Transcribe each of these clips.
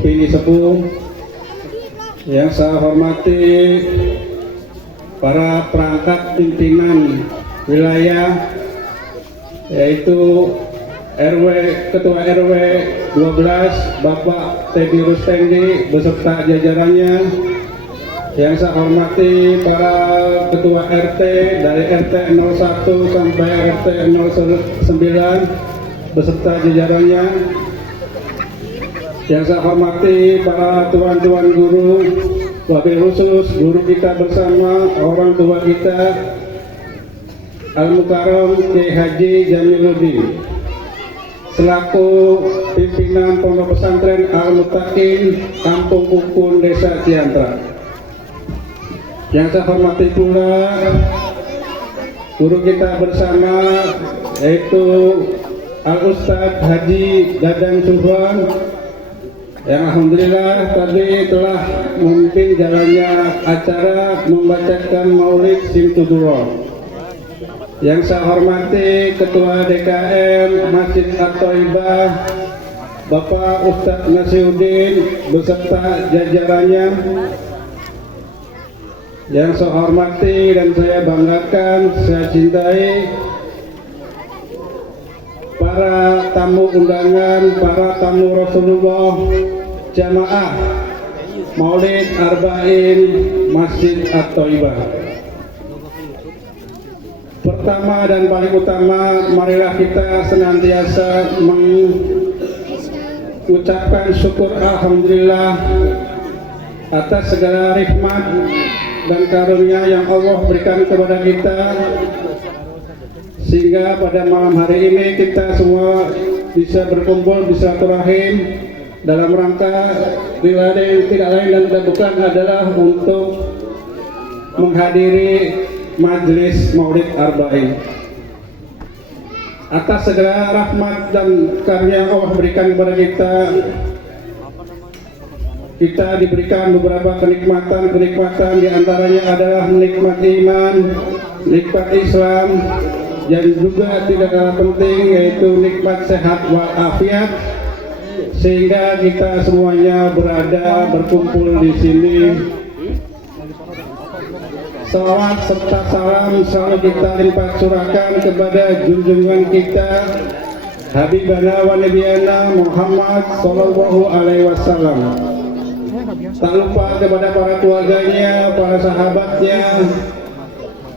opini sepuh. Yang saya hormati para perangkat pimpinan wilayah, yaitu Ketua RW 12 Bapak Teddy Rustendi beserta jajarannya. Yang saya hormati para ketua RT dari RT 01 sampai RT 09 beserta jajarannya. Yang saya hormati para tuan-tuan guru, wabil khusus guru kita bersama, orang tua kita, Al-Mukarram Kiai Haji Jamiluddin, selaku pimpinan Pondok Pesantren Al-Muttaqin Kampung Kukun Desa Ciantra. Yang saya hormati pula guru kita bersama, yaitu Al-Ustadz Haji Dadang Subhan, yang alhamdulillah tadi telah memimpin jalannya acara membacakan Maulid Simtudurrah. Yang saya hormati Ketua DKM Masjid At-Thaibah Bapak Ustadz Nasiruddin beserta jajarannya. Yang saya hormati dan saya banggakan, saya cintai para tamu undangan, para tamu Rasulullah, jamaah Maulid Arba'in Masjid At-Thaibah. Pertama dan paling utama, marilah kita senantiasa mengucapkan syukur alhamdulillah atas segala nikmat dan karunia yang Allah berikan kepada kita, sehingga pada malam hari ini kita semua bisa berkumpul, bisa bersilaturahim dalam rangka tidak lain dan tidak bukan adalah untuk menghadiri Majelis Maulid Arba'in. Atas segala rahmat dan karunia Allah berikan kepada kita diberikan beberapa kenikmatan diantaranya adalah nikmat iman, nikmat Islam, dan juga tidak kalah penting yaitu nikmat sehat walafiat, sehingga kita semuanya berkumpul di sini. Salawat serta salam selalu kita limpah curahkan kepada junjungan kita Habibana wa Nabiyana Muhammad Sallallahu Alaihi Wasallam. Tak lupa kepada para keluarganya, para sahabatnya,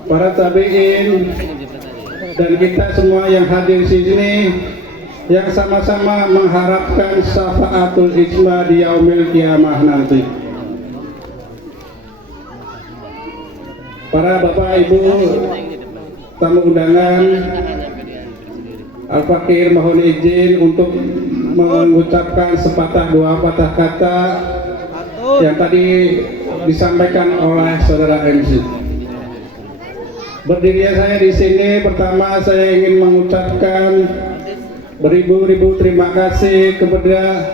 para tabi'in, dan kita semua yang hadir di sini yang sama-sama mengharapkan syafaatul ijma di yaumil kiamah nanti. Para bapak ibu tamu undangan, Al-Fakir mohon izin untuk mengucapkan sepatah dua patah kata yang tadi disampaikan oleh saudara MC. Berdirinya saya di sini, pertama saya ingin mengucapkan beribu-ribu terima kasih kepada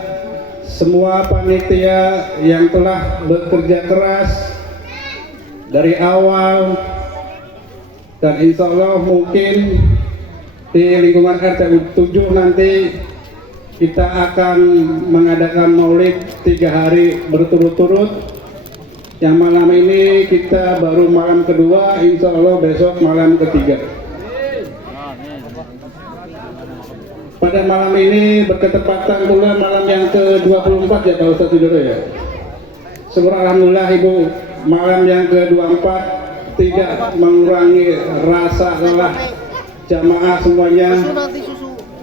semua panitia yang telah bekerja keras dari awal, dan insya Allah mungkin di lingkungan RT 7 nanti kita akan mengadakan maulid 3 hari berturut-turut. Yang malam ini kita baru malam kedua, insya Allah besok malam ketiga. Pada malam ini berketepatan pula malam yang ke-24 ya Pak Ustadz Widodo ya. Syukur alhamdulillah Ibu, malam yang ke-24 tidak mengurangi rasa lelah jamaah semuanya,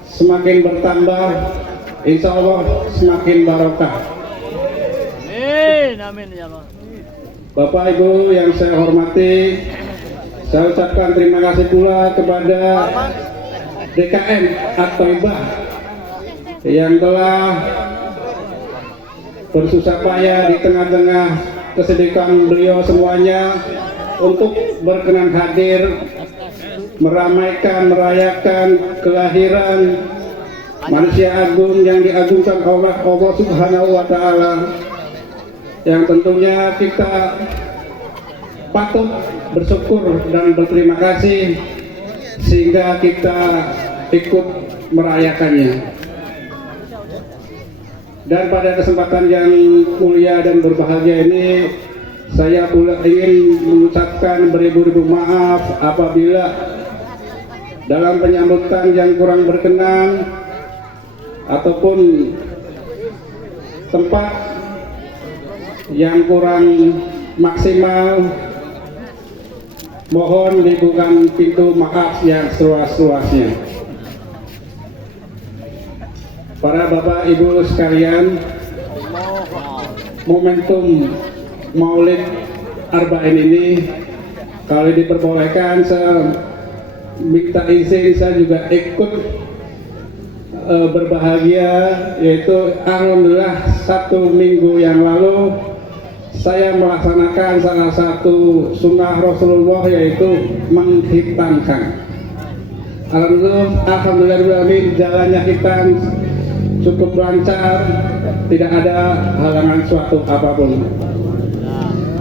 semakin bertambah, insya Allah semakin barokah. Amin ya Allah. Bapak Ibu yang saya hormati, saya ucapkan terima kasih pula kepada DKM At-Thaibah yang telah bersusah payah di tengah-tengah kesedihan beliau semuanya untuk berkenan hadir meramaikan, merayakan kelahiran manusia agung yang diagungkan Allah Subhanahu wa Ta'ala, yang tentunya kita patut bersyukur dan berterima kasih sehingga kita ikut merayakannya. Dan pada kesempatan yang mulia dan berbahagia ini, saya pula ingin mengucapkan beribu-ribu maaf apabila dalam penyambutan yang kurang berkenan ataupun tempat yang kurang maksimal. Mohon dibuka pintu maaf yang seluas-luasnya. Para Bapak Ibu sekalian, momentum Maulid Arba'in ini, kalau diperbolehkan saya minta izin, saya juga ikut berbahagia, yaitu alhamdulillah 1 minggu yang lalu saya melaksanakan salah satu sunnah Rasulullah, yaitu menghitamkan. Alhamdulillah jalannya hitam cukup lancar, tidak ada halangan suatu apapun.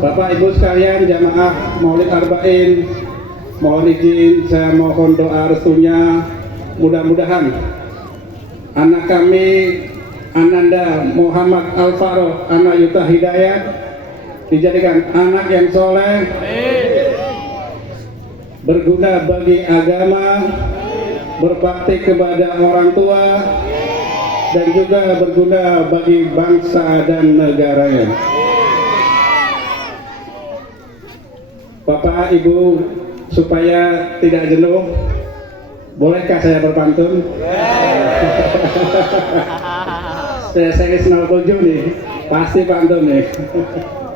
Bapak Ibu sekalian, jamaah Maulid Arba'in, mohon izin saya mohon doa restunya, mudah-mudahan anak kami Ananda Muhammad Al-Farouk anak Yuta Hidayat dijadikan anak yang soleh, berguna bagi agama, berbakti kepada orang tua, dan juga berguna bagi bangsa dan negaranya. Bapak Ibu, supaya tidak jenuh, bolehkah saya berpantun? Saya 07 nih, pasti pantun nih.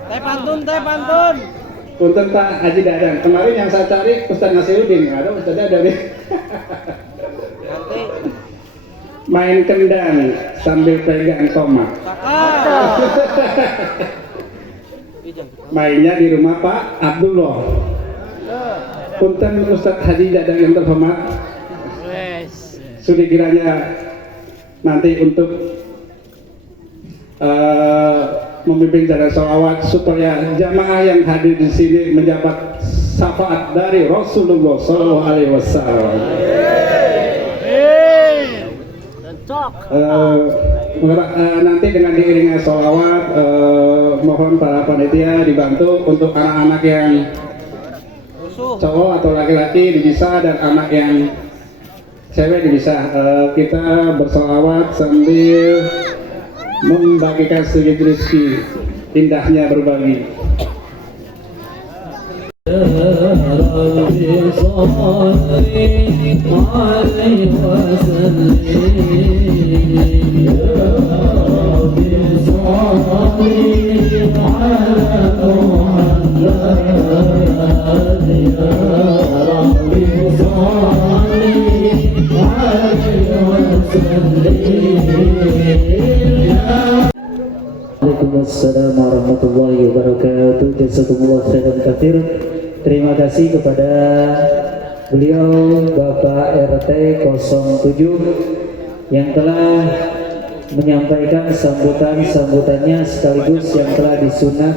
Teh pantun. Punten Pak Haji Dadan. Kemarin yang saya cari Ustaz Nasiruddin, ada Ustaz Dadan nih. Main kendang sambil pegang tomat. Mainnya di rumah Pak Abdullah. Punten Ustaz Haji Dadan yang terhormat, sudah kiranya nanti untuk memimpin jalan sholawat supaya jamaah yang hadir di sini mendapat syafaat dari Rasulullah Sallallahu Alaihi Wasallam. Nanti dengan diiringi sholawat, mohon para panitia dibantu untuk anak-anak yang cowok atau laki-laki dipisah dan anak yang cewek dipisah. Kita bersolawat sambil membagikan sedikit rezeki, indahnya berbagi. Waalaikumsalam warahmatullahi wabarakatuh. Jazakumullah khairan katsir. Terima kasih kepada beliau Bapak RT 07 yang telah menyampaikan sambutannya sekaligus yang telah disunat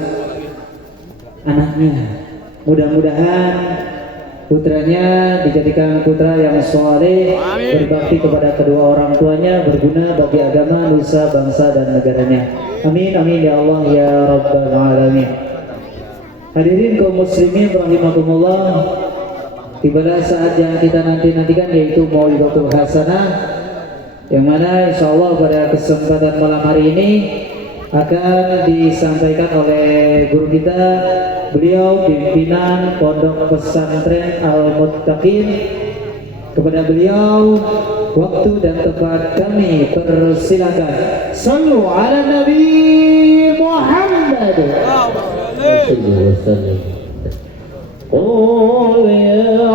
anaknya. Mudah-mudahan putranya dijadikan putra yang soleh, berbakti kepada kedua orang tuanya, berguna bagi agama, nusa, bangsa dan negaranya. Amin amin ya Allah ya Rabbal Alamin. Hadirin kaum muslimin rahimakumullah, tibalah saat yang kita nantikan, yaitu Maulidatul Hasanah, yang mana insya Allah pada kesempatan malam hari ini akan disampaikan oleh guru kita, beliau pimpinan Pondok Pesantren Al-Muttaqin. Kepada beliau waktu dan tempat kami persilakan. Sallu ala Nabi Muhammad. Qul ya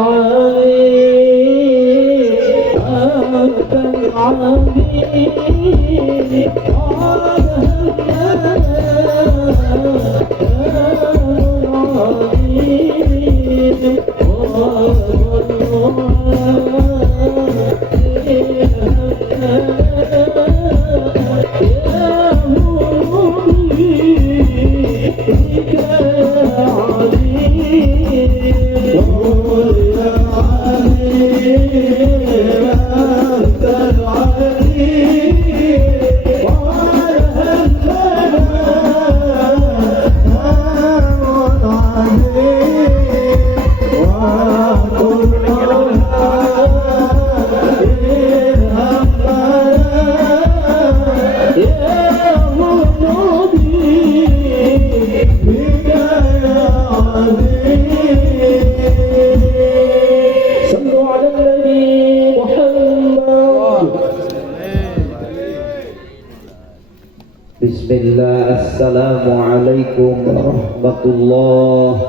Bismillah, assalamualaikum warahmatullahi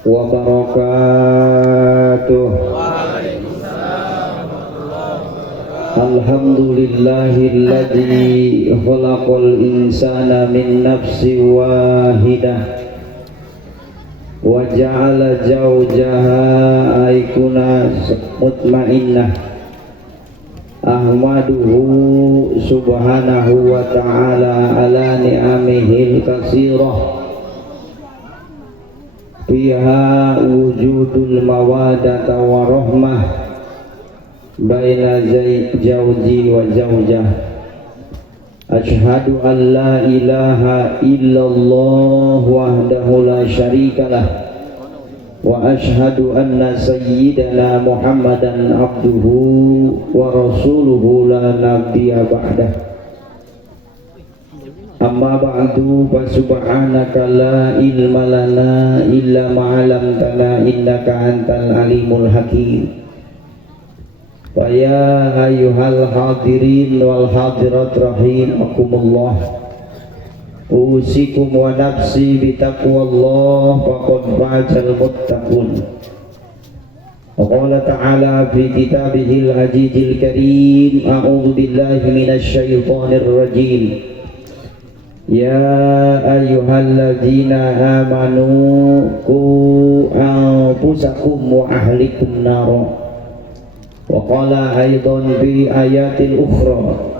wabarakatuh. Alhamdulillahilladzi khalaqal insana min nafsin wahidah wa ja'ala zawjaha aykuna mutmainnah. Ahmaduhu subhanahu wa ta'ala ala ni'amihil katsirah fiha wujudul mawadata wa rahmah baina zawji wa zawjah. Ashhadu an la ilaha illallah wahdahu la syarikalah wa ashhadu anna sayyidana Muhammadan abduhu wa rasuluhu la nabiyya ba'dah. Amma ba'du, fa subhanaka la ilma lana illa ma 'allamtana innaka antal alimul hakim. Fa ya ayyuhal hadirin wal hadirat rahimakumullah, usikum wa nafsi bitaqwallah faqad fazal muttaqun. Wa qala ta'ala fi kitabihil azizil karim, a'udzu billahi minasy syaithanir rajim. Ya ayyuhalladzina amanu qu anfusakum wa ahlikum nara. Wa qala aidan fi ayatil ukhra,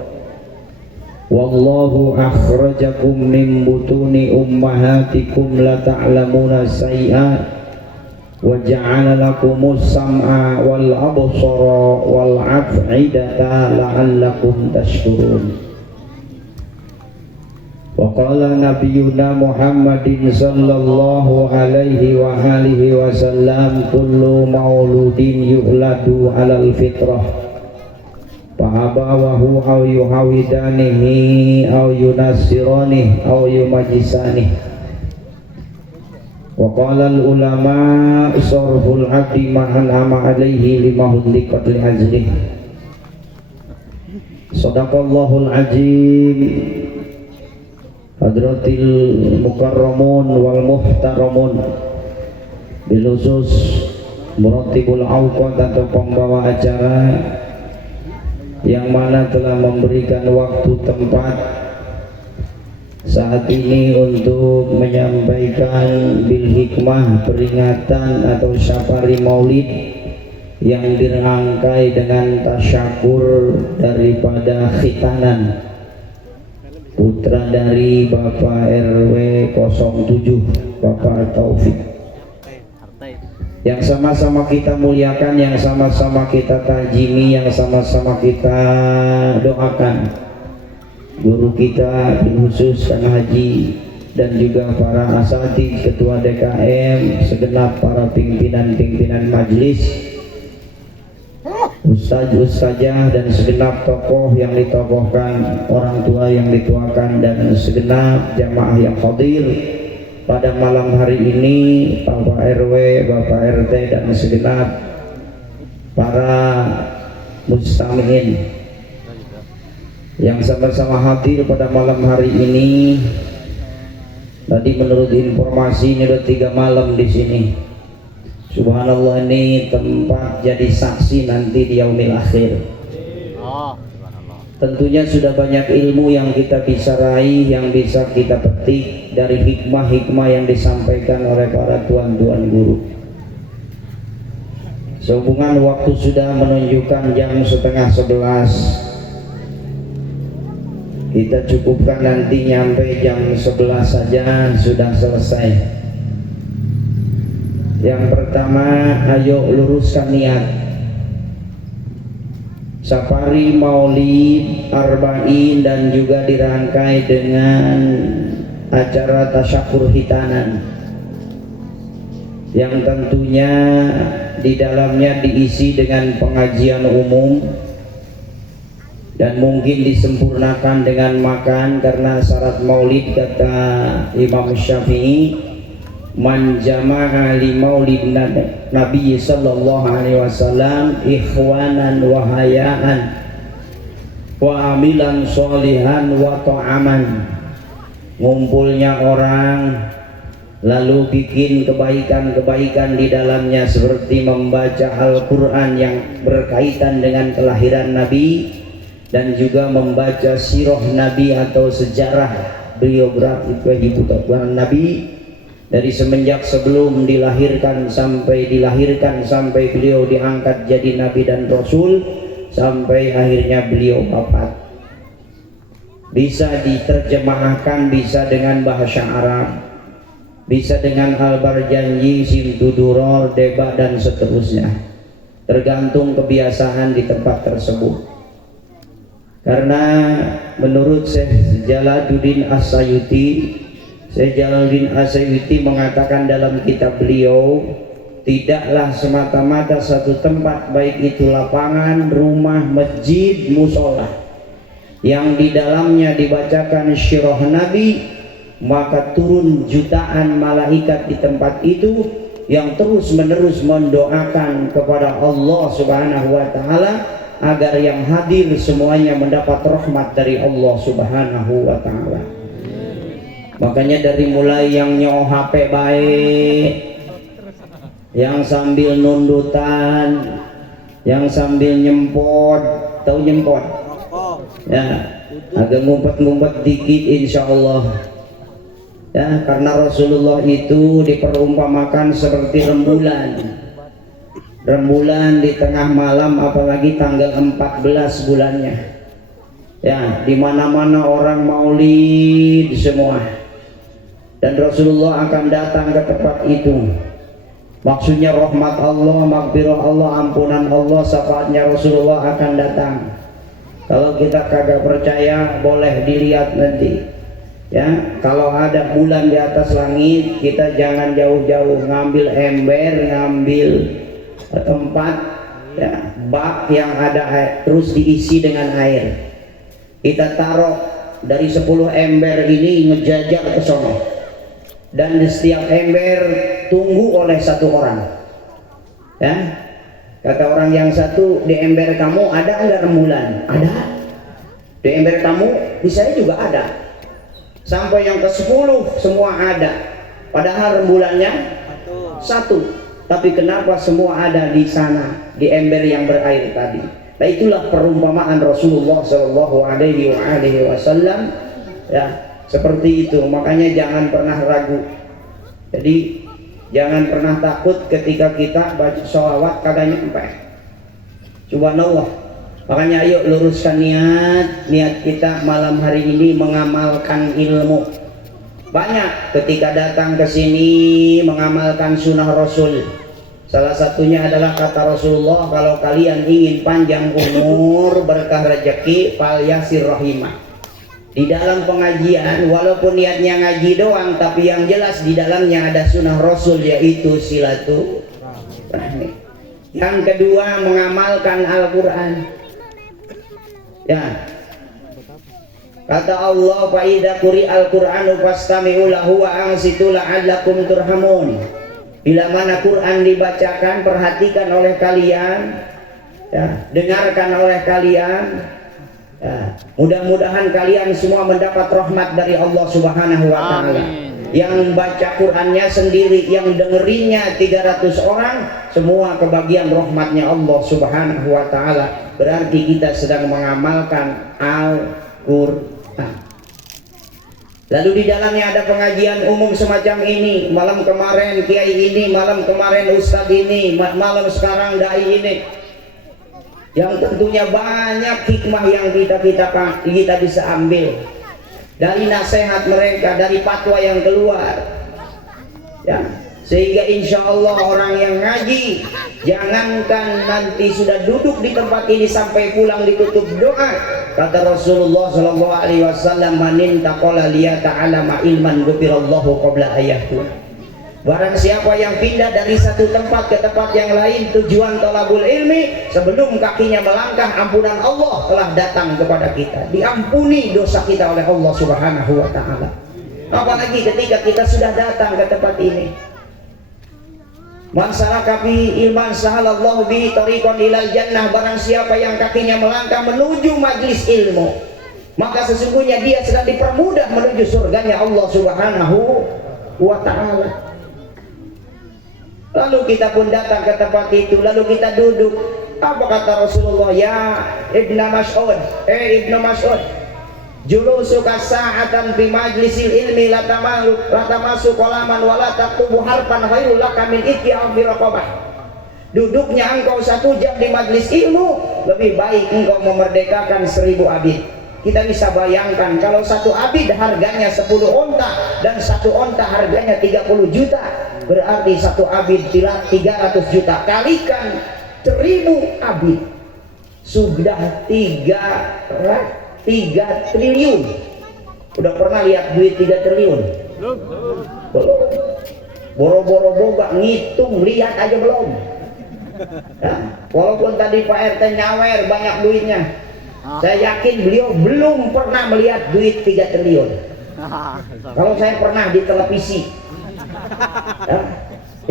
wallahu akhrajakum min butuni ummahatikum la ta'lamuna syai'an wa ja'ala lakumus sam'a wal absara wal af'idata la'allakum tashkurun. Wa qala nabiyyuna Muhammadin sallallahu alaihi wa alihi wasallam, kullu mauludin yuladu 'alal fitrah fa'abawahu aw yuhawidanihi aw yunassiranihi aw yumajisanihi. Wa qala al ulama sarful abdi ma'an ama alaihi limahulliqat li ajlihi. Sadaqallahul azim. Hadratil mukarramun wal muhtaramun, bilusus muratibul awqat atau pembawa acara yang mana telah memberikan waktu tempat saat ini untuk menyampaikan bil hikmah peringatan atau syafari maulid yang dirangkai dengan tasyakur daripada khitanan putra dari Bapak RW 07 Bapak Taufik, yang sama-sama kita muliakan, yang sama-sama kita tajimi, yang sama-sama kita doakan guru kita khusus Kang Haji dan juga para asatidz, ketua DKM, segenap para pimpinan-pimpinan majelis, ustaz-ustazah dan segenap tokoh yang ditokohkan, orang tua yang dituakan, dan segenap jamaah yang hadir pada malam hari ini, Bapak RW, Bapak RT, dan segenap para mustami'in yang sama-sama hadir pada malam hari ini. Tadi menurut informasi ini udah 3 malam di sini. Subhanallah, ini tempat jadi saksi nanti di yaumil akhir. Tentunya sudah banyak ilmu yang kita bisa raih, yang bisa kita petik dari hikmah-hikmah yang disampaikan oleh para tuan-tuan guru. Sehubungan waktu sudah menunjukkan jam 10:30, kita cukupkan nanti nyampe jam 11 saja sudah selesai. Yang pertama, ayo luruskan niat. Safari maulid arba'in dan juga dirangkai dengan acara tasyakur hitanan yang tentunya di dalamnya diisi dengan pengajian umum dan mungkin disempurnakan dengan makan, karena syarat maulid kata Imam Syafi'i, man jama'a li maulid Nabi sallallahu alaihi wasallam ikhwanan wa hayaan wa amilan sholihan wa ta'aman ngumpulnya orang, lalu bikin kebaikan-kebaikan di dalamnya seperti membaca Al-Quran yang berkaitan dengan kelahiran Nabi, dan juga membaca sirah Nabi atau sejarah biografi kehidupan Nabi dari semenjak sebelum dilahirkan sampai beliau diangkat jadi Nabi dan Rasul sampai akhirnya beliau wafat. Bisa diterjemahkan, bisa dengan bahasa Arab, bisa dengan Al-Barjanji, Simtuduror, Deba dan seterusnya, tergantung kebiasaan di tempat tersebut. Karena menurut Syekh Jalaluddin As-Sayuti mengatakan dalam kitab beliau, tidaklah semata-mata satu tempat, baik itu lapangan, rumah, masjid, musola, yang di dalamnya dibacakan syirah Nabi, maka turun jutaan malaikat di tempat itu yang terus menerus mendoakan kepada Allah Subhanahu wa taala agar yang hadir semuanya mendapat rahmat dari Allah Subhanahu wa taala. Makanya dari mulai yang nyoh HP baik, yang sambil nundutan, yang sambil nyempot, tahu nyempot? Ya, agak ngumpet-ngumpet dikit insya Allah. Ya, karena Rasulullah itu diperumpamakan seperti rembulan. Rembulan di tengah malam, apalagi tanggal 14 bulannya. Ya, di mana-mana orang maulid semua. Dan Rasulullah akan datang ke tempat itu. Maksudnya rahmat Allah, maghfirah Allah, ampunan Allah, syafaatnya Rasulullah akan datang. Kalau kita kagak percaya, boleh dilihat nanti. Ya, kalau ada bulan di atas langit, kita jangan jauh-jauh ngambil ember, ngambil tempat, ya, bak yang ada air, terus diisi dengan air. Kita taruh dari 10 ember ini ngejajar ke sono, dan di setiap ember tunggu oleh satu orang. Ya, kata orang yang satu, di ember kamu ada enggak rembulan? Ada. Di ember kamu, di saya juga ada. Sampai yang ke-10 semua ada. Padahal rembulannya satu. Tapi kenapa semua ada di sana, di ember yang berair tadi? Nah, itulah perumpamaan Rasulullah Shallallahu Alaihi Wasallam. Ya, seperti itu. Makanya jangan pernah ragu. Jadi jangan pernah takut ketika kita baca sholawat kagak nyampe. Subhanallah. Makanya ayo luruskan niat kita malam hari ini mengamalkan ilmu. Banyak ketika datang ke sini mengamalkan sunnah Rasul. Salah satunya adalah kata Rasulullah, kalau kalian ingin panjang umur, berkah rezeki, fal yasir rahimah. Di dalam pengajian, walaupun niatnya ngaji doang, tapi yang jelas di dalamnya ada sunnah Rasul, yaitu silaturahmi. Yang kedua, mengamalkan Al-Quran. Ya, kata Allah, fa idza quri'al Qur'anu fastami'u lahu wa ansitu la'allakum turhamun. Bila mana Quran dibacakan, perhatikan oleh kalian, ya, dengarkan oleh kalian. Ya, mudah-mudahan kalian semua mendapat rahmat dari Allah Subhanahu wa taala. Yang baca Qurannya sendiri, yang dengerinnya 300 orang, semua kebagian rahmatnya Allah Subhanahu wa taala. Berarti kita sedang mengamalkan Al-Quran. Lalu di dalamnya ada pengajian umum semacam ini. Malam kemarin kiai ini, malam kemarin ustadz ini, malam sekarang dai ini. Yang tentunya banyak hikmah yang kita bisa ambil dari nasihat mereka, dari fatwa yang keluar. Ya, sehingga insya Allah orang yang ngaji, jangankan nanti sudah duduk di tempat ini sampai pulang ditutup doa. Kata Rasulullah Shallallahu Alaihi Wasallam, manin taqala liyata'alama ilman ghufirallahu qabla ayyahu. Barang siapa yang pindah dari satu tempat ke tempat yang lain, tujuan thalabul ilmi, sebelum kakinya melangkah, ampunan Allah telah datang kepada kita. Diampuni dosa kita oleh Allah Subhanahu wa taala. Apalagi ketika kita sudah datang ke tempat ini. Man salaka fi ilman sahalallahu bihi tariqan ilal jannah. Barang siapa yang kakinya melangkah menuju majlis ilmu, maka sesungguhnya dia sedang dipermudah menuju surganya Allah Subhanahu wa ta'ala. Lalu kita pun datang ke tempat itu, lalu kita duduk. Apa kata Rasulullah? Ya Ibnu Mas'ud, Ibnu Mas'ud, julusuka sa'atan fi majlisil ilmi latamasu qalaman wa la taktubu harfan khairul laka min ittiham bi raqabah. Duduknya engkau 1 jam di majlis ilmu lebih baik engkau memerdekakan 1000 abid. Kita bisa bayangkan kalau 1 abid harganya 10 onta dan 1 onta harganya 30 juta, berarti 1 abid 300 juta, kalikan 1000 abid sudah 3 triliun. Udah pernah lihat duit 3 triliun? Belum. Boro-boro boga ngitung, lihat aja belum. Ya, walaupun tadi Pak RT nyawer banyak duitnya, saya yakin beliau belum pernah melihat duit 3 triliun. Kalau saya pernah di televisi, ya,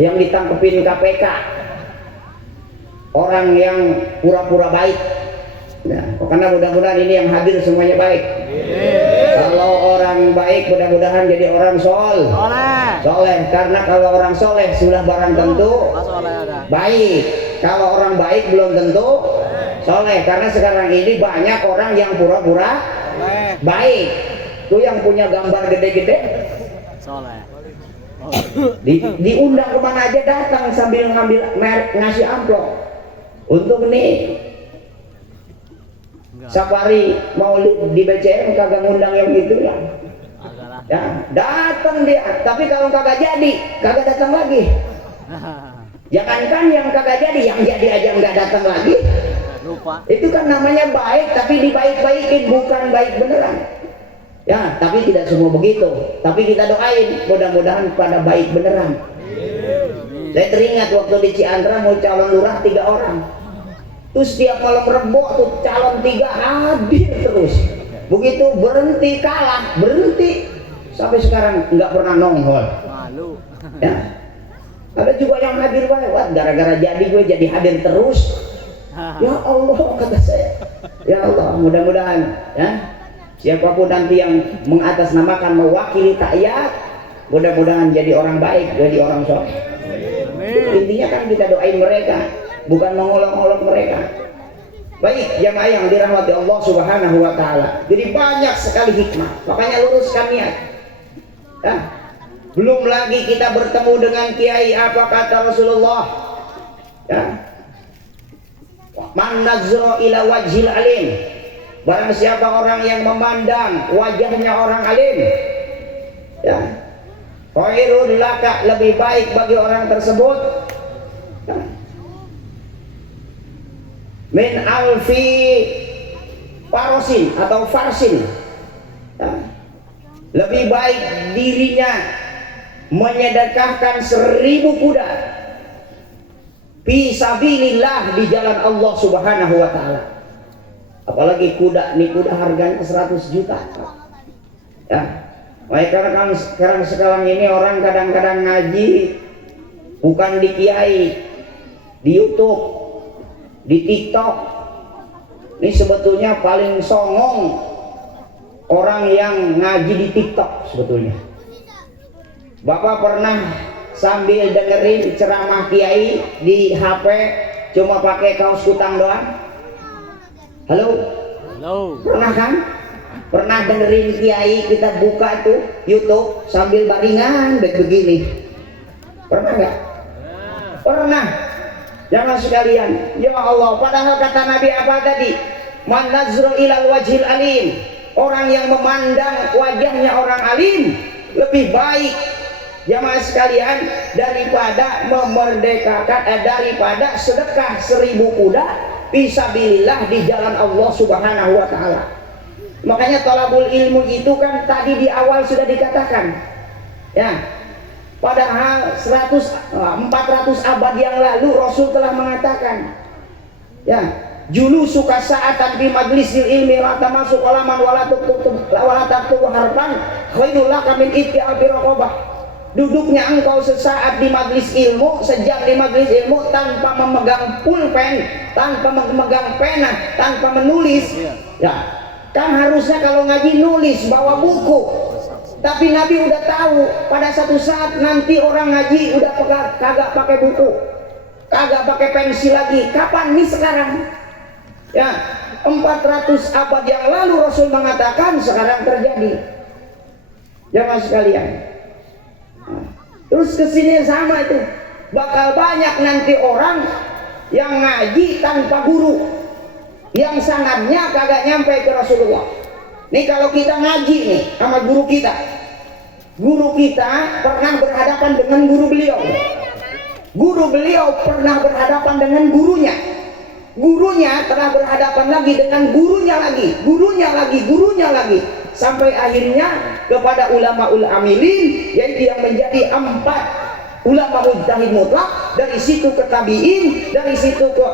yang ditangkepin KPK, orang yang pura-pura baik. Ya, karena mudah-mudahan ini yang hadir semuanya baik. Kalau orang baik mudah-mudahan jadi orang soleh. Karena kalau orang soleh sudah barang tentu baik. Kalau orang baik belum tentu soleh. Karena sekarang ini banyak orang yang pura-pura baik. Itu yang punya gambar gede-gede soleh. Diundang kemana aja datang sambil ngasih amplop. Untuk nih safari mau di BCM kagak ngundang yang gitu ya. Ya, datang dia, tapi kalau kagak jadi, kagak datang lagi. Jangankan yang kagak jadi, yang jadi aja nggak datang lagi. Lupa. Itu kan namanya baik, tapi dibaik-baikin, bukan baik beneran. Ya, tapi tidak semua begitu. Tapi kita doain, mudah-mudahan pada baik beneran. Saya teringat waktu di Ciandra mau calon lurah 3 orang. Terus setiap malam Rebo tuh calon 3 hadir terus. Begitu berhenti kalah, berhenti. Sampai sekarang nggak pernah nongol. Malu. Ya. Ada juga yang hadir banget, gara-gara jadi gue jadi hadir terus. Ya Allah, kata saya. Ya Allah, mudah-mudahan ya siapapun nanti yang mengatasnamakan mewakili takyat, mudah-mudahan jadi orang baik, jadi orang soleh. Intinya kan kita doain mereka, bukan mengolok-olok mereka. Baik jamaah yang dirahmati Allah Subhanahu wa ta'ala. Jadi banyak sekali hikmah, makanya luruskan niat ya. Belum lagi kita bertemu dengan kiai, apa kata Rasulullah ya, man nazra ila wajhil alim, barang siapa orang yang memandang wajahnya orang alim ya, khairul laka, lebih baik bagi orang tersebut ya, min alfi parosin atau farsin ya, lebih baik dirinya menyedekahkan 1000 kuda fisabilillah, di jalan Allah Subhanahu wa ta'ala. Apalagi kuda, nih kuda harganya 100 juta ya. Makanya kan sekarang ini orang kadang-kadang ngaji bukan di kiai, di YouTube, di TikTok. Ini sebetulnya paling songong orang yang ngaji di TikTok sebetulnya. Bapak pernah sambil dengerin ceramah kiai di HP cuma pakai kaos kutang doang? Halo? Halo. Pernah kan? Pernah dengerin kiai kita buka tuh YouTube sambil baringan begini? Pernah nggak? Pernah. Jangan sekalian. Ya Allah, padahal kata Nabi apa tadi? Man nazra ilal wajhil alim, orang yang memandang wajahnya orang alim lebih baik jamaah sekalian daripada memerdekakan daripada sedekah 1000 kuda fisabilillah di jalan Allah Subhanahu wa ta'ala. Makanya thalabul ilmu itu kan tadi di awal sudah dikatakan ya, padahal 400 abad yang lalu Rasul telah mengatakan ya, julusuka sa'atan fi majlisil ilmi la tamasuk qalaman wala taktubu harfan khairul laka min itti'al bi raqabah. Duduknya engkau sesaat di majlis ilmu, sejam di majlis ilmu tanpa memegang pulpen, tanpa memegang pena, tanpa menulis ya, Kan harusnya kalau ngaji nulis, bawa buku. Tapi Nabi udah tahu pada satu saat nanti orang ngaji udah kagak pakai buku, kagak pakai pensil lagi. Kapan? Nih sekarang. Ya, 400 abad yang lalu Rasul mengatakan sekarang terjadi. Jamaah sekalian. Nah, terus kesini sama itu, bakal banyak nanti orang yang ngaji tanpa guru, yang sanadnya kagak nyampe ke Rasulullah. Nih kalau kita ngaji nih sama guru kita pernah berhadapan dengan guru beliau. Guru beliau pernah berhadapan dengan gurunya. Gurunya telah berhadapan lagi dengan gurunya lagi. Sampai akhirnya kepada ulama amilin, yaitu yang menjadi 4 ulama mujtahid mutlak. Dari situ ke tabiin, dari situ ke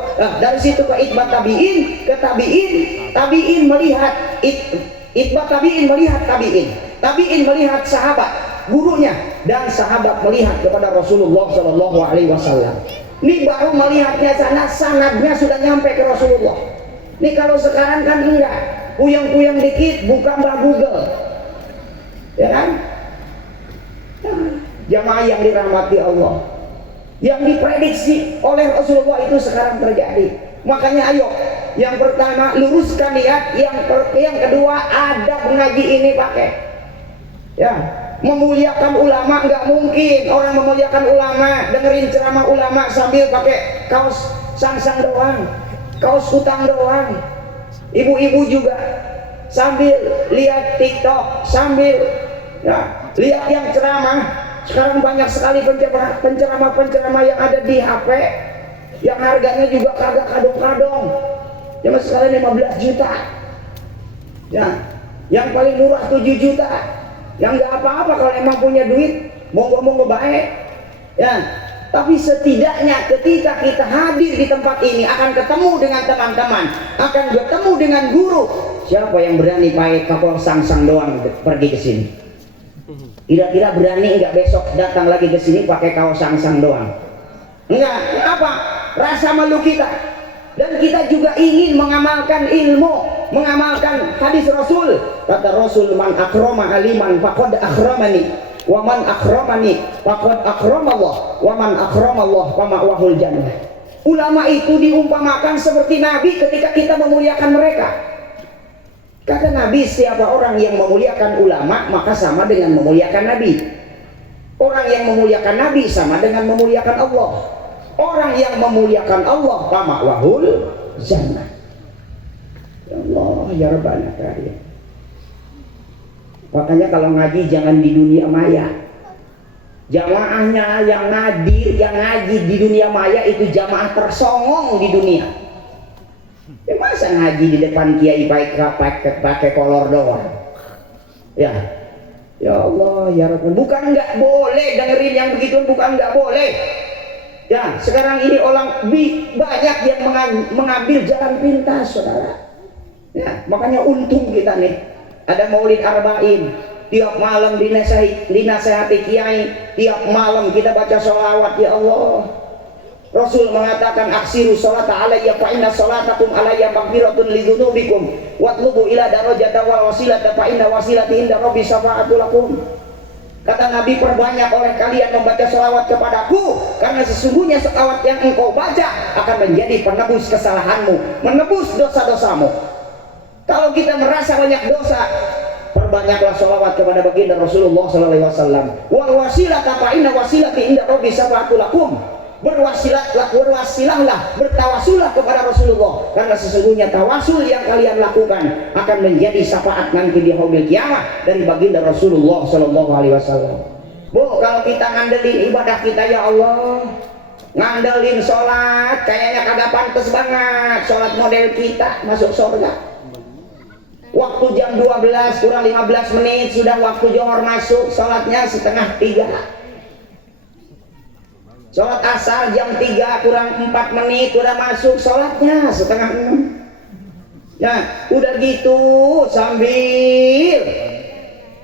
itba'ut tabiin, ke tabiin melihat itba'ut tabiin melihat tabiin melihat sahabat gurunya, dan sahabat melihat kepada Rasulullah Shallallahu Alaihi Wasallam. Ini baru melihatnya sanadnya sudah nyampe ke Rasulullah. Ini kalau sekarang kan enggak, puyeng-puyeng dikit buka Mbak Google, ya kan? Jamaah yang dirahmati Allah, yang diprediksi oleh Rasulullah itu sekarang terjadi. Makanya ayo, yang pertama luruskan niat, yang kedua adab mengaji ini pakai. Ya, memuliakan ulama nggak mungkin orang memuliakan ulama dengerin ceramah ulama sambil pakai kaos sangsang doang, kaos kutang doang. Ibu-ibu juga sambil lihat TikTok, sambil ya, lihat yang ceramah. Sekarang banyak sekali penceramah yang ada di HP yang harganya juga kagak kadong-kadong. Cuma sekali 15 juta. Ya, yang paling murah 7 juta. Yang nggak apa-apa kalau emang punya duit, monggo-monggo baik. Ya, tapi setidaknya ketika kita hadir di tempat ini akan ketemu dengan teman-teman, akan bertemu dengan guru. Siapa yang berani pakai kaos sangsang doang pergi ke sini? Kira-kira berani nggak besok datang lagi ke sini pakai kaos sangsang doang? Enggak. Apa? Rasa malu kita. Dan kita juga ingin mengamalkan ilmu, mengamalkan hadis Rasul. Kata Rasul, man akrama aliman faqad akramani, wa man akramani faqad akramallah, wa man akramallah fama'wahul jannah. Ulama itu diumpamakan seperti Nabi ketika kita memuliakan mereka. Kata Nabi, siapa orang yang memuliakan ulama maka sama dengan memuliakan Nabi. Orang yang memuliakan Nabi sama dengan memuliakan Allah. Orang yang memuliakan Allah fama'wahul jannah. Ya Allah, ya Rabbana karim. Makanya kalau ngaji jangan di dunia maya. Jamaahnya yang nadir, yang ngaji di dunia maya itu jamaah tersongong di dunia. Ya masa ngaji di depan kiai pakai kolor doang? Ya, ya Allah, ya Rabbana. Bukan nggak boleh dengerin yang begitu, bukan nggak boleh. Ya, sekarang ini orang banyak yang mengambil jalan pintas, saudara. Ya, makanya untung kita nih ada Maulid Arba'in, tiap malam dinasehati kiai, tiap malam kita baca sholawat. Ya Allah, Rasul mengatakan aksiru sholata alayya fa inna sholatakum alayya maghfiratun lidzunubikum watlubu ila darajata wal wasilata fa inna wasilati inda rabbi syafa'atu lakum. Kata Nabi, perbanyak oleh kalian membaca sholawat kepadaku, karena sesungguhnya sholawat yang engkau baca akan menjadi penebus kesalahanmu, menebus dosa-dosamu. Kalau kita merasa banyak dosa, perbanyaklah sholawat kepada baginda Rasulullah SAW. Wal wasilata fa inna wasilati inda rabbi syafa'atu lakum. Berwasilahlah, bertawasullah kepada Rasulullah, karena sesungguhnya tawasul yang kalian lakukan akan menjadi syafaat nanti di yaumil kiamah dari baginda Rasulullah Shallallahu Alaihi Wasallam. Bu, kalau kita ngandelin ibadah kita, ya Allah, ngandelin sholat, kayaknya kagak pantas banget sholat model kita masuk surga. Waktu jam 12 kurang 15 menit sudah waktu johor masuk, sholatnya setengah 3. Sholat asar jam 3 kurang 4 menit udah masuk, sholatnya setengah 6. Ya, udah gitu sambil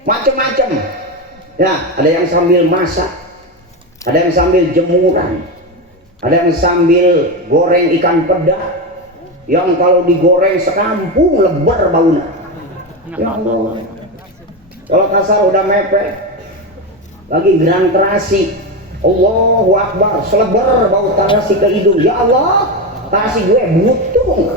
macem-macem. Ya, ada yang sambil masak, ada yang sambil jemuran, ada yang sambil goreng ikan peda, yang kalau digoreng sekampung lebar baunya. Ya Allah. Kalau kasar udah mepet, lagi gerang terasi, Allahu Akbar, seleber bau terasi ke hidung. Ya Allah, terasi gue butuh,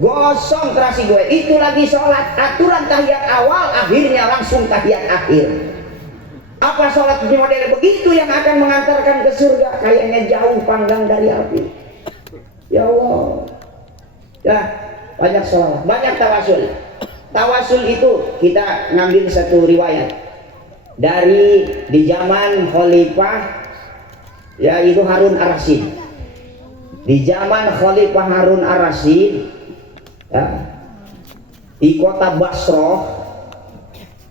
gosong terasi gue. Itu lagi sholat, aturan tahiyat awal, akhirnya langsung tahiyat akhir. Apa sholat di model begitu yang akan mengantarkan ke surga? Kayaknya jauh panggang dari api. Ya Allah. Ya, banyak sholat, banyak tawasul. Tawasul itu kita ngambil satu riwayat dari di zaman Khalifah yaitu Harun Ar-Rasyid. Di zaman Khalifah Harun Ar-Rasyid ya, di kota Basrah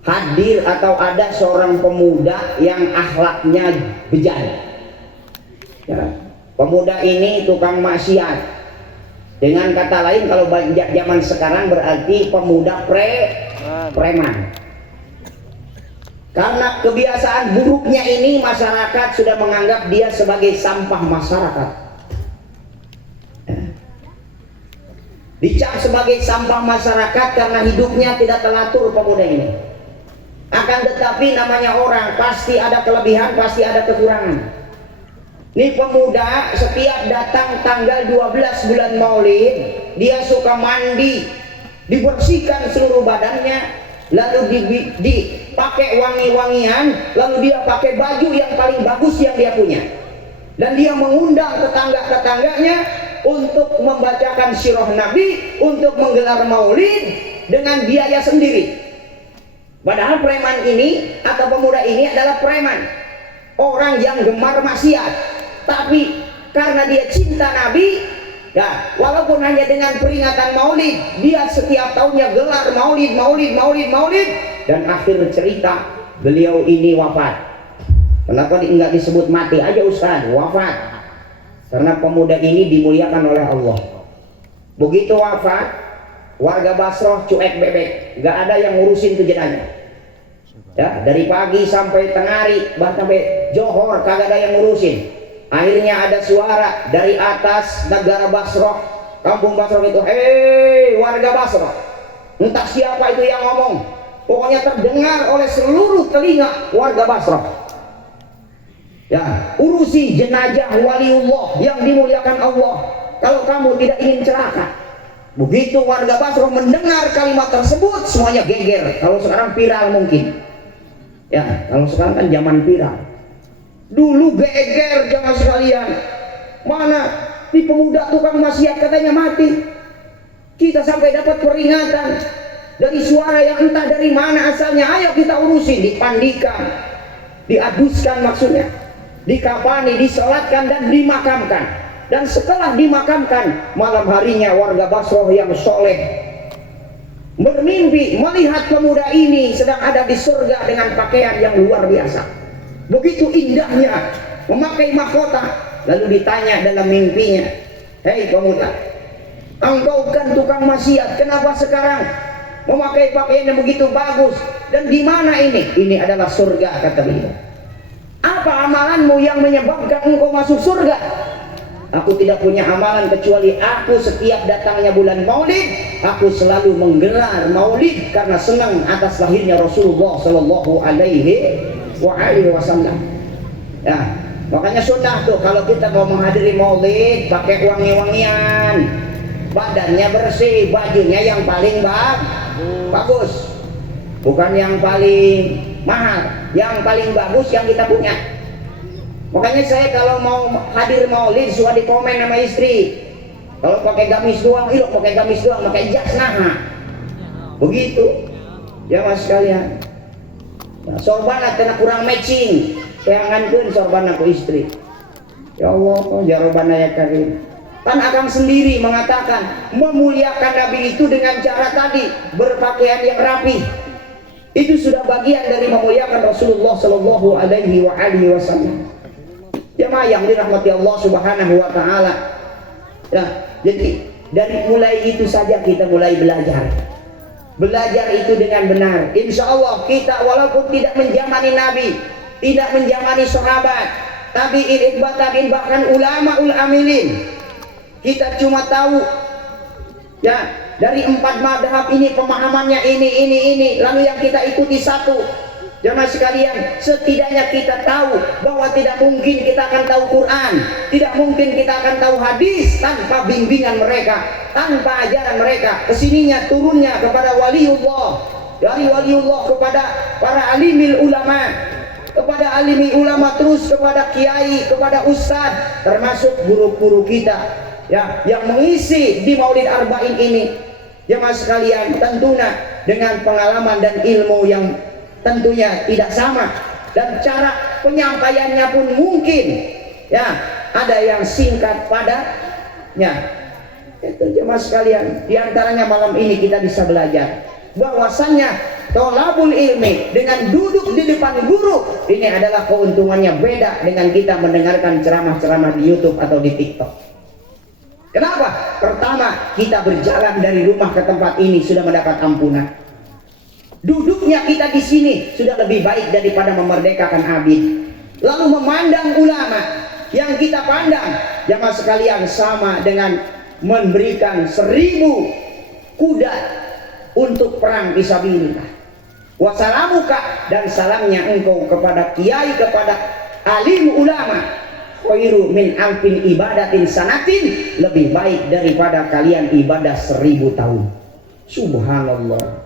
hadir atau ada seorang pemuda yang akhlaknya bejat. Ya, pemuda ini tukang maksiat. Dengan kata lain kalau zaman sekarang berarti pemuda preman. Karena kebiasaan buruknya ini masyarakat sudah menganggap dia sebagai sampah masyarakat. Dicap sebagai sampah masyarakat karena hidupnya tidak teratur pemuda ini. Akan tetapi namanya orang pasti ada kelebihan, pasti ada kekurangan. Ini pemuda setiap datang tanggal 12 bulan Maulid, dia suka mandi, dibersihkan seluruh badannya, lalu dipakai wangi-wangian, lalu dia pakai baju yang paling bagus yang dia punya. Dan dia mengundang tetangga-tetangganya untuk membacakan sirah Nabi, untuk menggelar Maulid dengan biaya sendiri. Padahal preman ini atau pemuda ini adalah preman, orang yang gemar maksiat. Tapi karena dia cinta Nabi, ya walaupun hanya dengan peringatan Maulid, dia setiap tahunnya gelar Maulid, dan akhir cerita beliau ini wafat. Kenapa enggak disebut mati aja Ustaz? Wafat. Karena pemuda ini dimuliakan oleh Allah. Begitu wafat, warga Basrah cuek bebek, nggak ada yang ngurusin tuh jenazah. Ya, dari pagi sampai tengah hari, bahkan sampai Johor kagak ada yang ngurusin. Akhirnya ada suara dari atas negara Basrah, kampung Basrah itu, hei warga Basrah, entah siapa itu yang ngomong, pokoknya terdengar oleh seluruh telinga warga Basrah. Ya, urusi jenazah waliullah yang dimuliakan Allah. Kalau kamu tidak ingin celaka. Begitu warga Basrah mendengar kalimat tersebut, semuanya geger. Kalau sekarang viral mungkin. Ya, kalau sekarang kan zaman viral. Dulu geger jangan sekalian. Mana di pemuda tukang maksiat katanya mati. Kita sampai dapat peringatan dari suara yang entah dari mana asalnya. Ayo kita urusin, dipandikan, diaduskan maksudnya, dikafani, disolatkan dan dimakamkan. Dan setelah dimakamkan, malam harinya warga Basrah yang soleh bermimpi melihat pemuda ini sedang ada di surga dengan pakaian yang luar biasa. Begitu indahnya, memakai mahkota. Lalu ditanya dalam mimpinya, hei pemuda, engkau kan tukang maksiat, kenapa sekarang memakai pakaian yang begitu bagus? Dan di mana ini? Ini adalah surga, kata beliau. Apa amalanmu yang menyebabkan engkau masuk surga? Aku tidak punya amalan kecuali aku setiap datangnya bulan Maulid, aku selalu menggelar Maulid karena senang atas lahirnya Rasulullah Shallallahu Alaihi Wasallam. Ya, makanya sunnah tuh kalau kita mau menghadiri Maulid pakai wangi-wangian, badannya bersih, bajunya yang paling bagus, bukan yang paling mahal, yang paling bagus yang kita punya. Makanya saya kalau mau hadir Maulid suka dikomen sama istri, kalau pakai gamis doang, ilok pakai gamis doang, pakai jas nah, begitu ya mas sekalian. Nah, sorban kena kurang matching, saya ngantuin sorban aku istri. Ya Allah, jawaban ya karim. Kan Akang sendiri mengatakan memuliakan Nabi itu dengan cara tadi berpakaian yang rapi. Itu sudah bagian dari memuliakan Rasulullah Shallallahu Alaihi Wasallam. Jemaah yang dirahmati Allah Subhanahu Wa Taala. Ya, jadi dari mulai itu saja kita mulai belajar. Belajar itu dengan benar. Insya Allah kita walaupun tidak menjamani Nabi, tidak menjamani sahabat, tabi'in, bahkan ulama amilin, kita cuma tahu ya dari 4 madhab ini pemahamannya ini, lalu yang kita ikuti satu. Jemaah sekalian, setidaknya kita tahu bahwa tidak mungkin kita akan tahu Quran, tidak mungkin kita akan tahu hadis tanpa bimbingan mereka, tanpa ajaran mereka. Kesininya turunnya kepada waliullah, dari waliullah kepada para alimil ulama, kepada alimi ulama, terus kepada kiai, kepada ustadz, termasuk guru-guru kita ya yang mengisi di Maulid Arba'in ini. Jemaah sekalian, tentunya dengan pengalaman dan ilmu yang tentunya tidak sama, dan cara penyampaiannya pun mungkin ya ada yang singkat padatnya. Itu jemaah sekalian, diantaranya malam ini kita bisa belajar bahwasannya tolabul ilmi dengan duduk di depan guru ini adalah keuntungannya beda dengan kita mendengarkan ceramah-ceramah di YouTube atau di TikTok. Kenapa? Pertama, kita berjalan dari rumah ke tempat ini sudah mendapat ampunan. Duduknya kita di sini sudah lebih baik daripada memerdekakan abid. Lalu memandang ulama yang kita pandang, jamaah sekalian, sama dengan memberikan 1000 kuda untuk perang fisabilillah. Wassalamuka, dan salamnya engkau kepada kiai, kepada alim ulama, khairu min alfin ibadatin sanatin, lebih baik daripada kalian ibadah 1000 tahun. Subhanallah.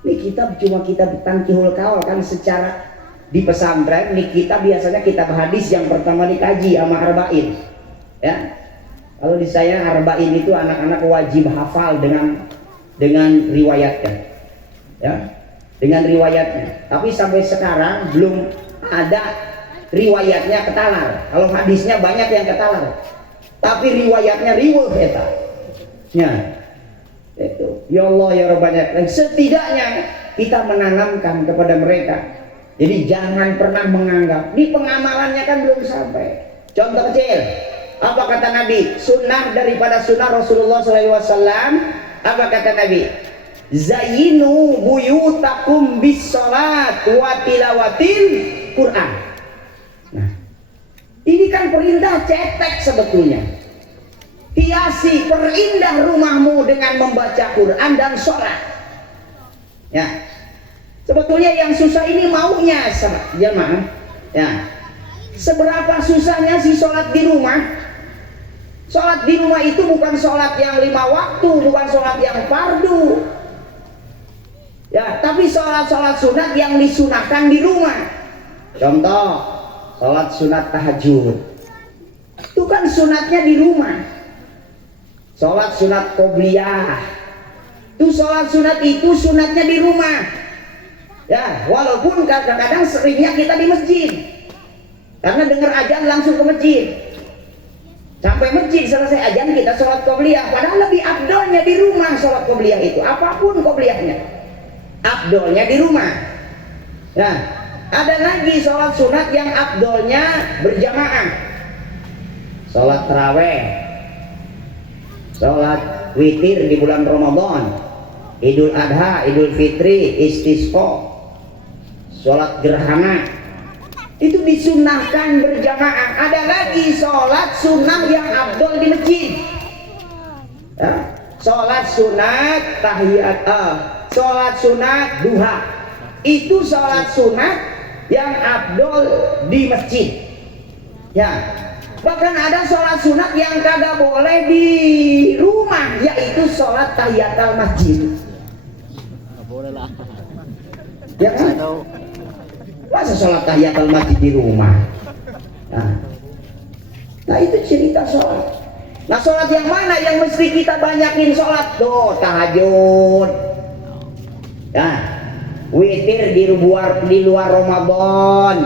Ini kita cuma kita tangkihul kaul kan, secara di pesantren ini kita biasanya kitab hadis yang pertama dikaji sama arba'in ya. Kalau di saya arba'in itu anak-anak wajib hafal dengan riwayatnya ya, dengan riwayatnya. Tapi sampai sekarang belum ada riwayatnya ketalar. Kalau hadisnya banyak yang ketalar, tapi riwayatnya riweuh eta ya. Itu ya Allah ya Rabbana, dan setidaknya kita menanamkan kepada mereka. Jadi jangan pernah menganggap di pengamalannya kan belum sampai. Contoh kecil, apa kata Nabi? Sunnah daripada sunnah Rasulullah SAW. Apa kata Nabi? Zayyinu buyutakum bis salat wa tilawatil Quran. Nah, ini kan perintah cetek sebetulnya. Hiasi, perindah rumahmu dengan membaca Quran dan sholat ya. Sebetulnya yang susah ini maunya jemaah ya. Seberapa susahnya sih sholat di rumah? Sholat di rumah itu bukan sholat yang 5 waktu, bukan sholat yang fardu ya, tapi sholat-sholat sunat yang disunahkan di rumah. Contoh, sholat sunat tahajud itu kan sunatnya di rumah. Sholat sunat qobliyah itu sholat sunat itu sunatnya di rumah ya, walaupun kadang-kadang seringnya kita di masjid karena dengar azan langsung ke masjid, sampai masjid selesai azan kita sholat qobliyah. Padahal lebih afdolnya di rumah sholat qobliyah itu, apapun qobliyahnya afdolnya di rumah ya. Ada lagi sholat sunat yang afdolnya berjamaah, sholat taraweh, sholat witir di bulan Ramadan, Idul Adha, Idul Fitri, Istisqa, sholat gerhana, itu disunahkan berjamaah. Ada lagi sholat sunnah yang afdol di masjid ya? Sholat sunat tahiyat, sholat sunat duha, itu sholat sunat yang afdol di masjid ya. Bahkan ada sholat sunat yang kagak boleh di rumah, yaitu sholat tahiyatul masjid. Nggak boleh lah. Ya kan? Masa sholat tahiyatul masjid di rumah? Nah itu cerita sholat. Nah sholat yang mana yang mesti kita banyakin sholat? Tuh tahajud. Nah, witir di luar Ramadan.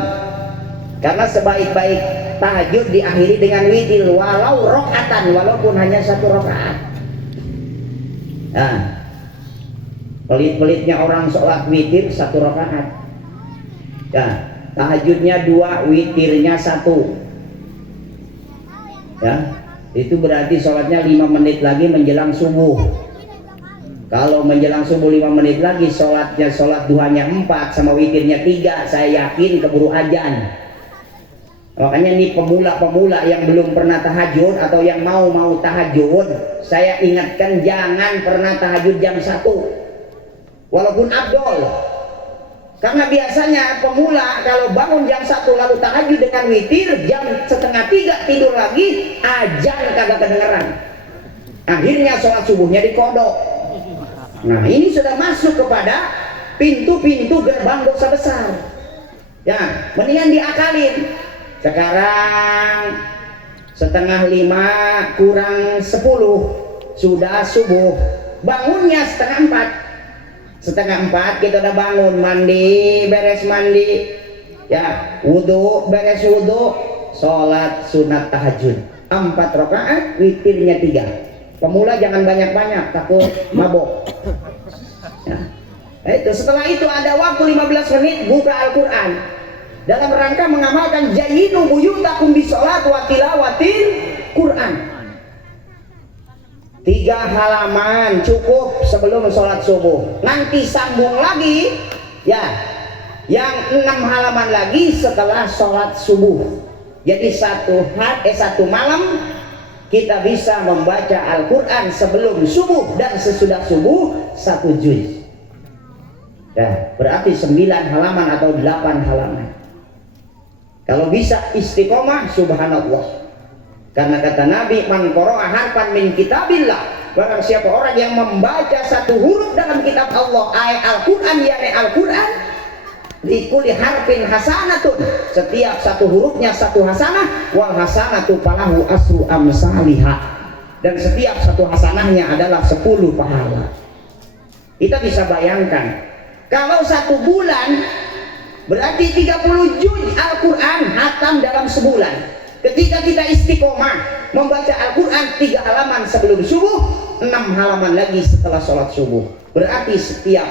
Karena sebaik-baik tahajud diakhiri dengan witir, walau rakaatan, walaupun hanya 1 rakaat. Nah, pelit-pelitnya orang sholat witir 1 rakaat. Ya, tahajudnya 2, witirnya 1. Ya, itu berarti sholatnya 5 menit lagi menjelang subuh. Kalau menjelang subuh 5 menit lagi, sholatnya sholat duhanya 4 sama witirnya 3, saya yakin keburu azan. Makanya nih pemula-pemula yang belum pernah tahajud atau yang mau tahajud, saya ingatkan jangan pernah tahajud jam 1 walaupun abdol. Karena biasanya pemula kalau bangun jam 1 lalu tahajud dengan witir, jam 2:30 tidur lagi, azan kagak kedengeran, akhirnya sholat subuhnya dikodok. Nah ini sudah masuk kepada pintu-pintu gerbang dosa besar. Ya mendingan diakalin. Sekarang 4:30 kurang 10 sudah subuh, bangunnya 3:30. 3:30 kita udah bangun, mandi, beres mandi, ya wudhu, beres wudhu, sholat sunat tahajud 4 rakaat, witirnya 3. Pemula jangan banyak-banyak, takut mabok. Ya. Itu setelah itu ada waktu 15 menit buka Al-Quran dalam rangka mengamalkan jayyinu buyutakum bisolat wa tilawatil Quran. 3 halaman cukup sebelum sholat subuh. Nanti sambung lagi, ya, yang 6 halaman lagi setelah sholat subuh. Jadi satu malam kita bisa membaca Al-Quran sebelum subuh dan sesudah subuh 1 juz. Ya, berarti 9 halaman atau 8 halaman. Kalau bisa istiqomah, subhanallah. Karena kata Nabi, man qara'a harfan min kitabillah, barang siapa orang yang membaca 1 huruf dalam kitab Allah, ayat Al-Quran, yakni Al-Quran, likulli harfin hasanatun, setiap 1 hurufnya 1 hasanah, wal hasanatu falahu asru amsalihah, dan setiap 1 hasanahnya adalah 10 pahala. Kita bisa bayangkan kalau 1 bulan berarti 30 juz Al-Quran hatam dalam sebulan. Ketika kita istiqomah membaca Al-Quran 3 halaman sebelum subuh, 6 halaman lagi setelah sholat subuh, berarti setiap